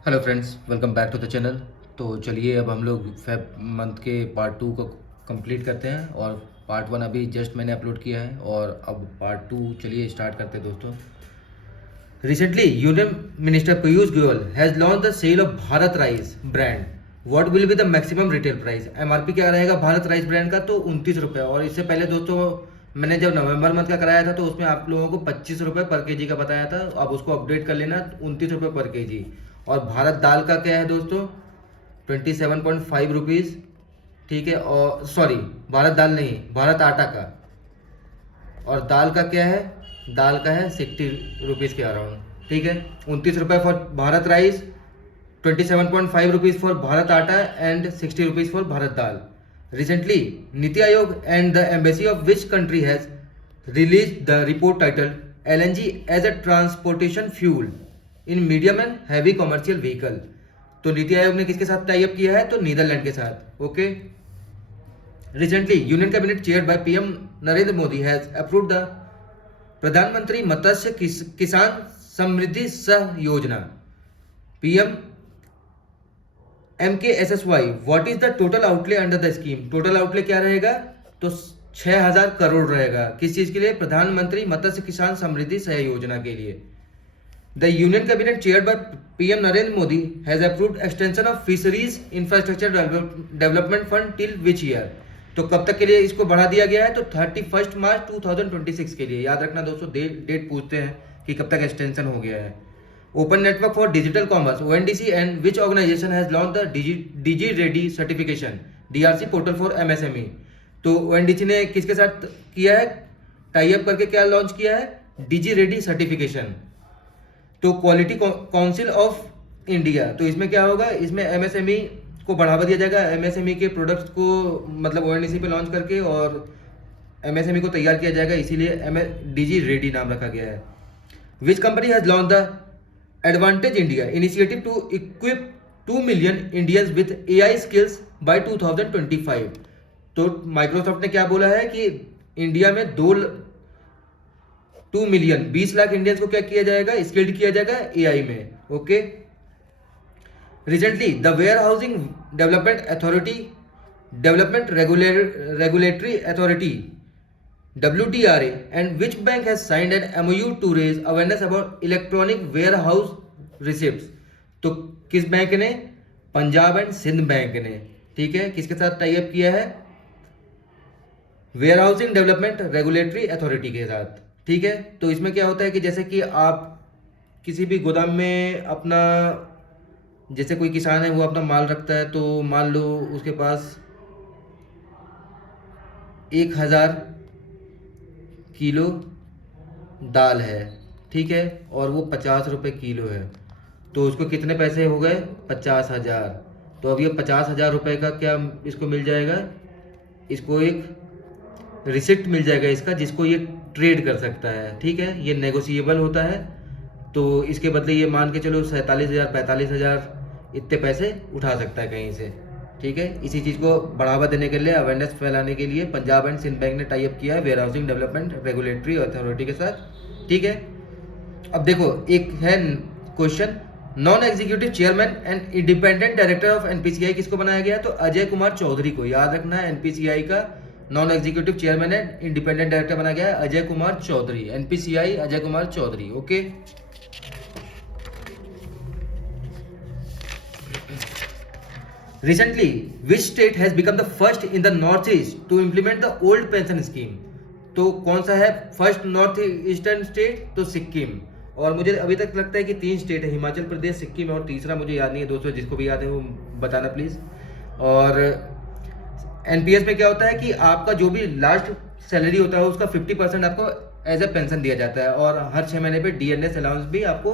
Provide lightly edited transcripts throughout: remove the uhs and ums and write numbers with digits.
Hello friends, welcome back to the channel. तो चलिए अब हम लोग फेब मंथ के पार्ट टू को कंप्लीट करते हैं और पार्ट वन अभी जस्ट मैंने अपलोड किया है और अब पार्ट टू चलिए स्टार्ट करते हैं दोस्तों। Recently union minister Piyush Goyal has launch the sale of Bharat rice brand. What will be the maximum retail price? MRP क्या रहेगा भारत राइस ब्रांड का? तो 29 रुपये। और इससे पहले दोस्तों मैंने जब नवंबर मंथ का कराया था तो उसमें आप लोगों को 25 रुपये पर केजी का बताया था। अब उसको अपडेट कर लेना 29 रुपये पर केजी। और भारत दाल का क्या है दोस्तों? 27.5 रुपीज़। ठीक है, और सॉरी, भारत दाल नहीं, भारत आटा का। और दाल का क्या है? दाल का है 60 रुपीज़ के अराउंड। ठीक है, 29 रुपये for Bharat rice, 27.5 rupees for Bharat atta and 60 rupees for Bharat dal. Recently NITI Aayog and the embassy of which country has release the report titled LNG as a transportation fuel in medium and heavy commercial vehicle. तो नीति आयोग ने किसके साथ tie up किया है? तो Netherlands के साथ। Okay. Recently, Union Cabinet chaired by PM Narendra Modi has approved the प्रधानमंत्री मत्स्य किसान समृद्धि सह योजना PM MKSSY। What is the total outlay under the scheme? Total outlay क्या रहेगा? तो 6,000 करोड़ रहेगा। किस चीज के लिए? प्रधानमंत्री मत्स्य किसान समृद्धि सह योजना के लिए। The union cabinet chaired by PM Narendra Modi has approved extension of fisheries infrastructure development fund till which year? तो कब तक के लिए इसको बढ़ा दिया गया है? तो 31 मार्च 2026 के लिए। याद रखना दोस्तों, डेट पूछते हैं कि कब तक एक्सटेंशन हो गया है। Open network for digital commerce ONDC and which organisation has launch the digi ready certification DRC portal for MSME. तो ओएनडीसी ने किसके साथ किया है टाई अप करके? क्या लॉन्च किया है? डिजी रेडी सर्टिफिकेशन। तो क्वालिटी काउंसिल ऑफ इंडिया। तो इसमें क्या होगा? इसमें एमएसएमई को बढ़ावा दिया जाएगा। एमएसएमई के प्रोडक्ट्स को मतलब ओएनडीसी पे लॉन्च करके और एमएसएमई को तैयार किया जाएगा, इसीलिए डीजी रेडी नाम रखा गया है। Which company has launch the advantage India initiative to equip 2 million Indians with AI skills by 2025। तो माइक्रोसॉफ्ट ने क्या बोला है कि इंडिया में 2 मिलियन 20 लाख इंडियंस को क्या किया जाएगा? स्किल्ड किया जाएगा एआई में। Okay. Recently, the Warehousing Development Regulatory Authority (WDRA) and which bank has signed an MOU to raise awareness about electronic warehouse receipts? तो किस बैंक ने? पंजाब एंड सिंध बैंक ने। ठीक है, किसके साथ टाई अप किया है? Warehousing development regulatory authority के साथ। ठीक है, तो इसमें क्या होता है कि जैसे कि आप किसी भी गोदाम में अपना, जैसे कोई किसान है वो अपना माल रखता है, तो मान लो उसके पास 1,000 किलो दाल है। ठीक है, और वो 50 रुपये किलो है। तो उसको कितने पैसे हो गए? 50,000। तो अब ये 50,000 रुपये का क्या इसको मिल जाएगा? इसको एक रिसिप्ट मिल जाएगा इसका, जिसको ये ट्रेड कर सकता है। ठीक है, ये नेगोशिएबल होता है। तो इसके बदले ये मान के चलो 47,000 45,000 इतने पैसे उठा सकता है कहीं से। ठीक है, इसी चीज़ को बढ़ावा देने के लिए, अवेयरनेस फैलाने के लिए पंजाब एंड सिंध बैंक ने टाई अप किया है warehousing development regulatory authority के साथ। ठीक है, अब देखो एक है question, non executive chairman and independent director of NPCI किसको बनाया गया? तो अजय कुमार चौधरी को। याद रखना है, एनपीसीआई का non executive chairman and independent director बनाया गया है Ajay Kumar Chaudhary. NPCI Ajay Kumar Chaudhary. Okay. Recently, which state has become the first in the Northeast to implement the old pension scheme? तो कौन सा है फर्स्ट नॉर्थ ईस्टर्न स्टेट? तो सिक्किम। और मुझे अभी तक लगता है कि 3 स्टेट है, हिमाचल प्रदेश, सिक्किम और तीसरा मुझे याद नहीं है दोस्तों, जिसको भी याद है वो बताना प्लीज़। और एनपीएस में क्या होता है कि आपका जो भी लास्ट सैलरी होता है उसका 50% आपको एज ए पेंशन दिया जाता है, और हर 6 महीने पे डीएनएस अलाउंस भी आपको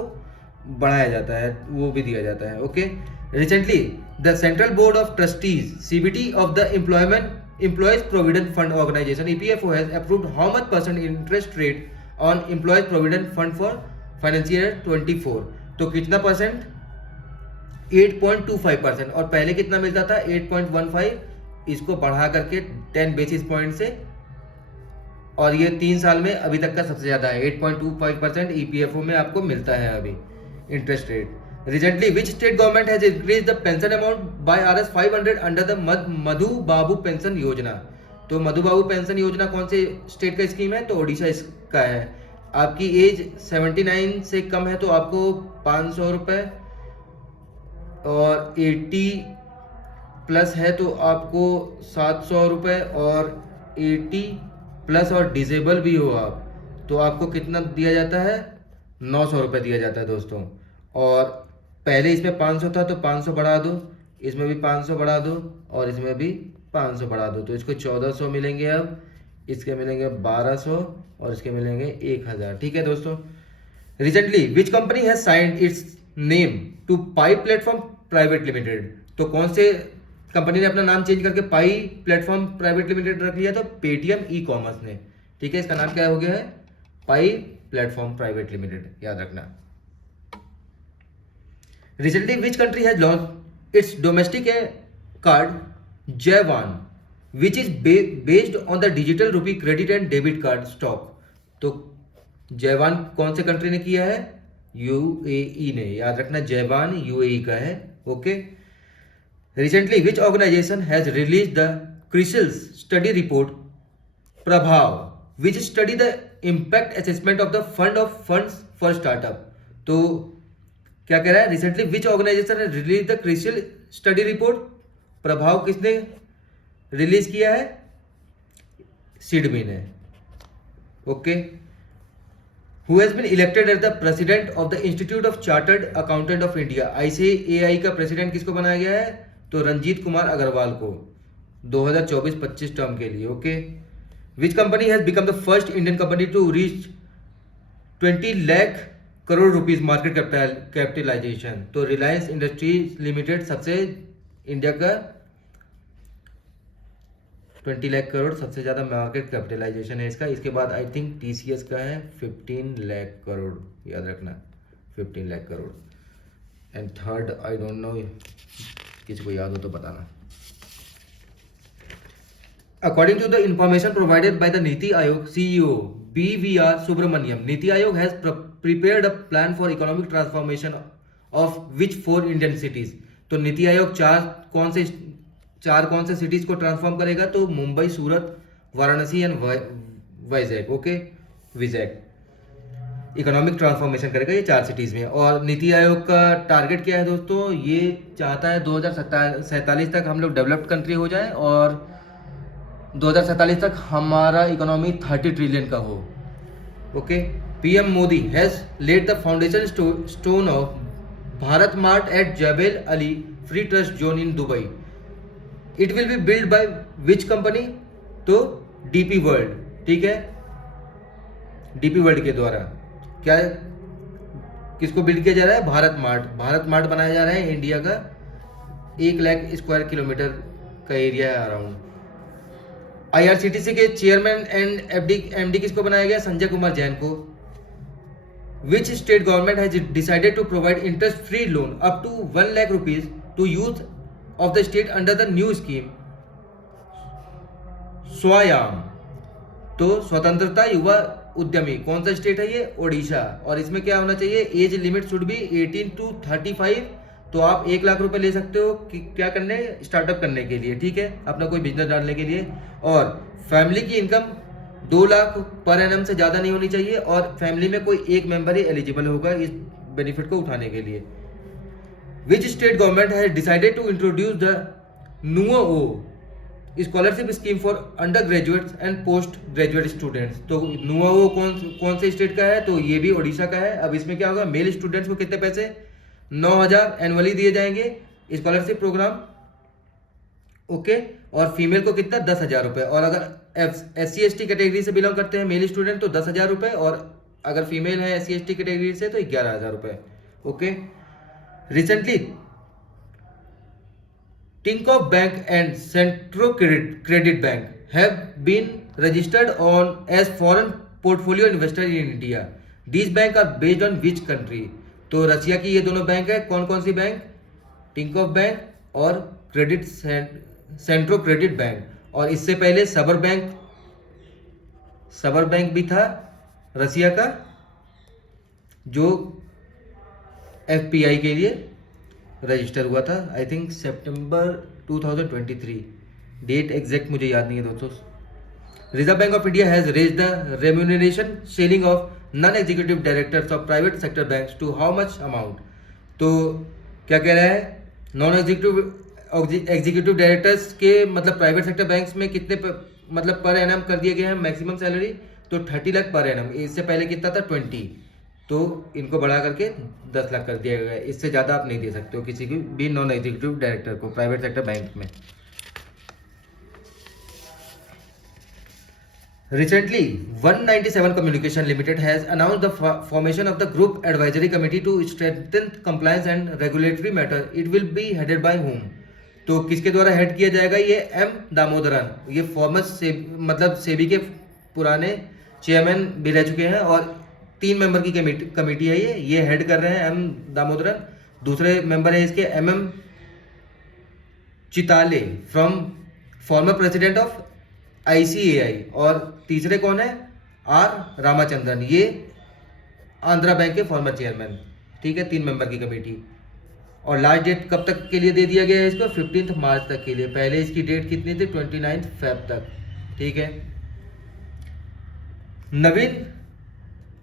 बढ़ाया जाता है, वो भी दिया जाता है। Okay. Recently the central board of trustees CBT of the employees provident fund organisation EPFO has approved how much percent interest rate on employees provident fund for financial year 24। तो कितना परसेंट? 8.25%। और पहले कितना मिलता था? 8.15। इसको बढ़ा करके 10 बेसिस पॉइंट से, और ये 3 साल में अभी तक का सबसे ज़्यादा है। 8.25% ईपीएफओ में आपको मिलता है अभी interest rate. Recently, which state government has increased the pension amount by Rs 500 under the Madhu Babu pension योजना? तो मधु बाबू पेंशन योजना कौन से स्टेट का स्कीम है? तो ओडिशा इसका है। आपकी एज 79 से कम है तो आपको 500 रुपये, और 80 प्लस है तो आपको 700 रुपये, और 80 प्लस और डिजेबल भी हो आप तो आपको कितना दिया जाता है? 900 रुपये दिया जाता है दोस्तों। और पहले इसमें 500 था तो 500 बढ़ा दो, इसमें भी 500 बढ़ा दो, और इसमें भी 500 बढ़ा दो, तो इसको 1400 मिलेंगे। अब इसके मिलेंगे 1200, और इसके मिलेंगे 1000। ठीक है दोस्तों। Recently which company has signed its name to Pai platform private limited? तो कौन से कंपनी ने अपना नाम चेंज करके पाई प्लेटफॉर्म प्राइवेट लिमिटेड रख लिया? तो पेटीएम ई कॉमर्स ने। ठीक है, इसका नाम क्या हो गया है? पाई प्लेटफॉर्म प्राइवेट लिमिटेड, याद रखना। Recently, which country has launched its domestic card Jaiwan, which is based on the digital rupee credit and debit card stock? तो जैवान कौन से कंट्री ने किया है? यूएई ने, याद रखना जैवान यूएई का है। Okay. Recently, which organization has released the CRISIL study report प्रभाव, which study the impact assessment of the funds for startup? तो क्या कह रहा है? रिसेंटली विच ऑर्गेनाइजेशन ने release the CRISIL study report Prabhav किसने रिलीज किया है? सिडबी ने। Okay. Who has been elected as the president of the institute of chartered accountant of India? ICAI का प्रेसिडेंट किसको बनाया गया है? तो रंजीत कुमार अग्रवाल को 2024-25 टर्म के लिए। Okay. Which company has become the first Indian company to reach 20 lakh crore rupees market capitalisation? तो रिलायंस इंडस्ट्रीज लिमिटेड सबसे इंडिया का 20 लाख करोड़ सबसे ज़्यादा मार्केट कैपिटलाइजेशन है इसका। इसके बाद आई थिंक TCS का है 15 लाख करोड़, याद रखना 15 lakh crore. And third I don't know, किसी को याद हो तो बताना। According to the information provided by the Niti Aayog CEO BVR Subramaniam, Niti Aayog has prepared a plan for economic transformation of which 4 Indian cities? तो नीति आयोग चार कौन से सिटीज को ट्रांसफॉर्म करेगा? तो Mumbai, Surat, Varanasi and Vizag. Okay, Vizag economic transformation करेगा ये 4 सिटीज में। और नीति आयोग का टारगेट क्या है दोस्तों? ये चाहता है 2047 तक हम लोग डेवलप्ड कंट्री हो जाए, और 2047 तक हमारा इकोनॉमी 30 ट्रिलियन का हो। Okay. PM Modi has laid the foundation stone of Bharat mart at Jebel Ali free trust zone in Dubai. It will be build by which company? तो DP वर्ल्ड। ठीक है, DP वर्ल्ड के द्वारा क्या किसको बिल्ड किया जा रहा है? भारत मार्ट। भारत मार्ट बनाया जा रहा है इंडिया का 1 लाख स्क्वायर किलोमीटर का एरिया है अराउंड। IRCTC के चेयरमैन एंड MD किसको बनाया गया? संजय कुमार जैन को। Which state government has decided to provide interest free loan up to 1 lakh rupees to youth of the state under the new scheme Swayam? तो स्वतंत्रता युवा उद्यमी। कौन सा स्टेट है ये? ओडिशा। और इसमें क्या होना चाहिए? Age limit should be 18 to 35। तो आप 1 लाख रुपए ले सकते हो कि क्या करने? स्टार्टअप करने के लिए। ठीक है, अपना कोई बिजनेस डालने के लिए। और फैमिली की इनकम 2 लाख पर एनम से ज़्यादा नहीं होनी चाहिए, और फैमिली में कोई एक मेंबर ही एलिजिबल होगा इस बेनिफिट को उठाने के लिए। Which state government has decided to introduce the Nuo scholarship scheme for under graduates and post graduate students? तो नुओ कौन से स्टेट का है? तो ये भी ओडिशा का है। अब इसमें क्या होगा? मेल स्टूडेंट्स को कितने पैसे? 9000 एनुअली दिए जाएंगे स्कॉलरशिप प्रोग्राम। ओके। और फीमेल को कितना? 10,000 रुपए। और अगर SC/ST कैटेगरी से बिलोंग करते हैं मेल स्टूडेंट तो 10,000 रुपए, और अगर फीमेल है SC/ST कैटेगरी से तो 11,000 रुपए। Okay. Recently Tinkoff Bank and Centro Credit Bank have been registered on as foreign portfolio investor in India. These banks are based on which country? तो रशिया की ये दोनों बैंक है। कौन कौन सी बैंक? टिंकॉफ बैंक और सेंट्रो क्रेडिट बैंक। और इससे पहले सबर बैंक भी था रशिया का, जो FPI के लिए रजिस्टर हुआ था, I think September 2023, date exact मुझे याद नहीं है दोस्तों। Reserve bank of India has raise the remuneration ceiling of non executive directors of private sector banks to how much amount. तो क्या कह रहा है, नॉन एग्जीक्यूटिव डायरेक्टर्स के मतलब प्राइवेट सेक्टर बैंक्स में कितने मतलब पर एनम कर दिए गए हैं मैक्सिमम सैलरी, तो 30 लाख पर एनम। इससे पहले कितना था 20, तो इनको बढ़ा करके 10 लाख कर दिया गया है। इससे ज़्यादा आप नहीं दे सकते हो किसी भी नॉन एग्जीक्यूटिव डायरेक्टर को प्राइवेट सेक्टर बैंक में। Recently, 197 Communication Limited has announced the formation of the Group Advisory Committee to strengthen compliance and regulatory matter. It will be headed by whom? तो किसके द्वारा हेड किया जाएगा? ये M Damodaran, ये farmer से मतलब सेबी के पुराने चेयरमैन भी रह चुके हैं और 3 मेंबर की कमेटी है ये हेड कर रहे हैं M दामोदरन। दूसरे मेंबर है इसके MM Chitale from former president of ICAI, और तीसरे कौन है? R रामाचंद्रन, ये आंध्रा बैंक के फॉर्मर चेयरमैन। ठीक है, 3 मेंबर की कमेटी। और लास्ट डेट कब तक के लिए दे दिया गया है इसको? 15 मार्च तक के लिए। पहले इसकी डेट कितनी थी? 29 फेब तक। ठीक है, नवीन,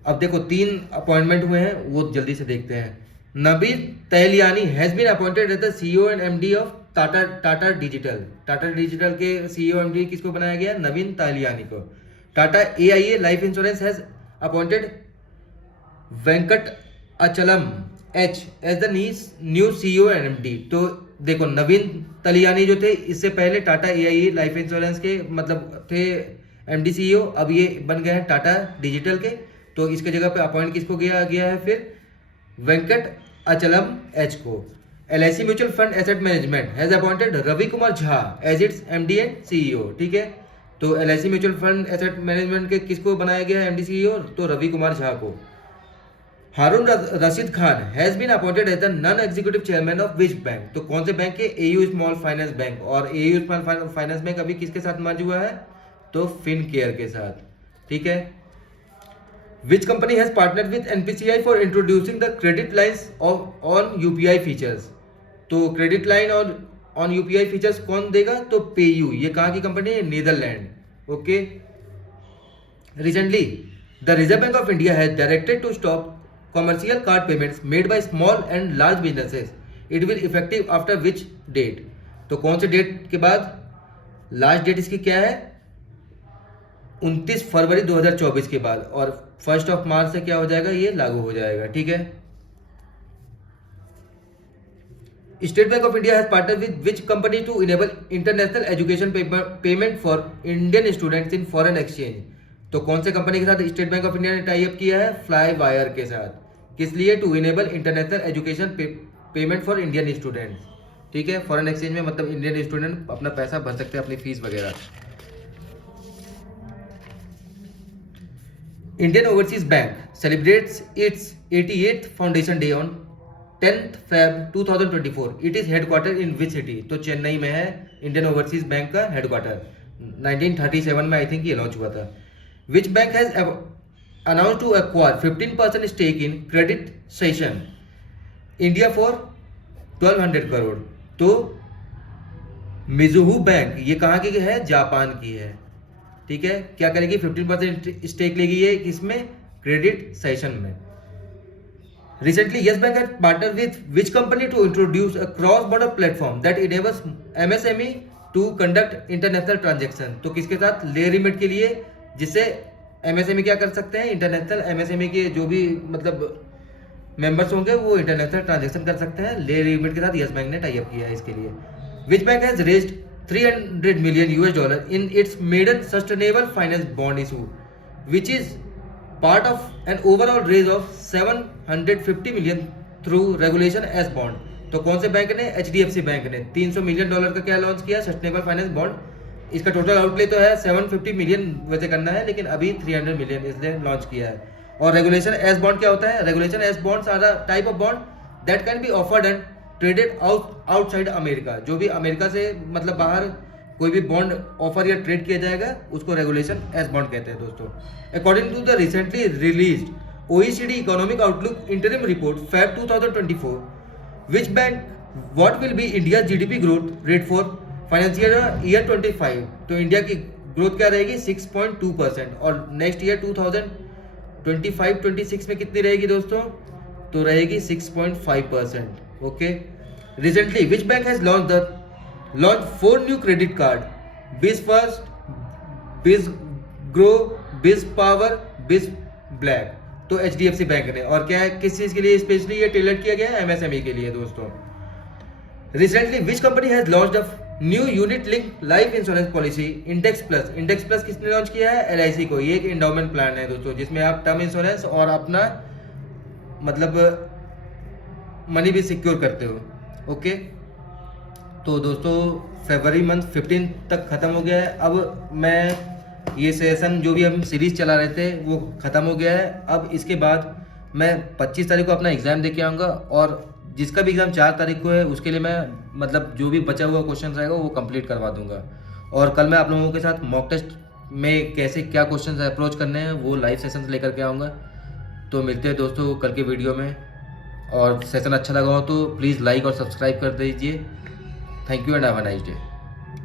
अब देखो 3 अपॉइंटमेंट हुए हैं, वो जल्दी से देखते हैं। Naveen Tahilyani has been appointed as the CEO and MD of Tata digital. Tata digital के CEO MD किसको बनाया गया? नवीन तहलियानी को। Tata AIA life insurance has appointed Venkatachalam H as the new CEO and MD। तो देखो नवीन तलियानी जो थे इससे पहले टाटा AIA लाइफ इंश्योरेंस के मतलब थे MD CEO, अब ये बन गए हैं टाटा डिजिटल के। तो इसके जगह पे अपॉइंट किसको किया गया है फिर? वेंकट अचलम H को। LIC mutual fund asset management has appointed Ravi Kumar Jha as its MD and CEO। ठीक है, तो LIC mutual fund asset management के किसको बनाया गया है MD CEO? तो रवि कुमार झा को। Haroon Rashid Khan has been appointed as the non executive chairman of which bank. तो कौन से बैंक के? AU small finance bank. और AU स्मॉल फाइनेंस बैंक अभी किसके साथ मर्ज हुआ है? तो फिनकेयर के साथ। ठीक है, which company has partnered with NPCI for introducing the credit lines on UPI features. तो credit line on UPI features कौन देगा? तो पेयू। ये कहाँ की कंपनी है? Netherland. Okay, recently the reserve bank of India has directed to stop commercial card payments made by small and large businesses. It will effective after which date? तो कौन से डेट के बाद? लास्ट डेट इसकी क्या है? 29 फरवरी 2024 के बाद, और 1 मार्च से क्या हो जाएगा? ये लागू हो जाएगा। ठीक है, state bank of India has partner with which company to enable international education payment for Indian students in foreign exchange. तो कौन से कंपनी के साथ स्टेट बैंक ऑफ इंडिया ने टाई अप किया है? फ्लाई वायर के साथ। किस लिए? To enable international education payment for Indian students. ठीक है, फॉरेन एक्सचेंज में मतलब इंडियन स्टूडेंट अपना पैसा भर सकते हैं, अपनी फीस वगैरह। Indian overseas bank celebrates it's 88th foundation day on 10th Feb 2024. It is headquarter in which city? तो चेन्नई में है इंडियन ओवरसीज बैंक का हेडक्वार्टर। 1937 में आई थिंक ये लॉन्च हुआ था। विच bank has announced to acquire 15% stake in credit session India for 1200 crore. तो मिजुहू bank ये कहाँ की है? जापान की है। ठीक है, क्या करेगी? 15% स्टेक लेगी ये इसमें, क्रेडिट सेशन में। Recently, Yes Bank had partnered with which company to introduce a cross-border platform that enables MSME to conduct international transaction। तो किसके साथ? ले रिमिट के लिए, जिससे MSME क्या कर सकते हैं? इंटरनेशनल MSME के जो भी मतलब मेंबर्स होंगे वो इंटरनेशनल ट्रांजैक्शन कर सकते हैं। ले रिमिट के साथ यस बैंक ने टाई अप किया है इसके लिए। Which bank has raised $300 million in its maiden sustainable finance bond issue which is part of an overall raise of $750 million through regulation S bond. तो कौन से बैंक ने? HDFC बैंक ने $300 million का क्या लॉन्च किया? Sustainable finance bond. इसका total outlay तो है 750 मिलियन वैसे करना है, लेकिन अभी 300 मिलियन इसने लॉन्च किया है। और रेगुलेशन एस बॉन्ड क्या होता है? Regulation S bonds are the type of bond that can be offered and traded outside America. जो भी अमेरिका से मतलब बाहर कोई भी बॉन्ड ऑफर या ट्रेड किया जाएगा उसको रेगुलेशन एस बॉन्ड कहते हैं दोस्तों। According to the recently released OECD Economic Outlook Interim Report Feb 2024, which bank what will be India's GDP growth rate for financial year 25, तो इंडिया की ग्रोथ क्या रहेगी 6.2%, और नेक्स्ट ईयर 2025-26 में कितनी रहेगी दोस्तों, तो रहेगी 6.5%. Okay. Recently which bank has launch 4 new credit card, बिज फर्स्ट, बिज ग्रो, बिज पावर, बिज ब्लैक. तो HDFC बैंक ने, और क्या है, किस चीज के लिए स्पेशली ये टेलर किया गया है, MSME के लिए दोस्तों. Recently which company has launched a new unit link life insurance policy index plus. Index plus किसने लॉन्च किया है, LIC को. ये एक इंडोमेंट प्लान है दोस्तों, जिसमें आप टर्म इंश्योरेंस और अपना मतलब मनी भी सिक्योर करते हो. ओके. तो दोस्तों फरवरी मंथ 15 तक ख़त्म हो गया है. अब मैं ये सेशन जो भी हम सीरीज़ चला रहे थे वो ख़त्म हो गया है. अब इसके बाद मैं 25 तारीख को अपना एग्ज़ाम दे के आऊँगा, और जिसका भी एग्ज़ाम 4 तारीख को है उसके लिए मैं मतलब जो भी बचा हुआ क्वेश्चन रहेगा वो कंप्लीट करवा दूंगा. और कल मैं आप लोगों के साथ मॉक टेस्ट में कैसे क्या क्वेश्चन अप्रोच करने हैं वो लाइव सेशन लेकर के आऊँगा. तो मिलते हैं दोस्तों कल के वीडियो में, और सेशन अच्छा लगा हो तो प्लीज़ लाइक और सब्सक्राइब कर दीजिए. Thank you and have a nice day.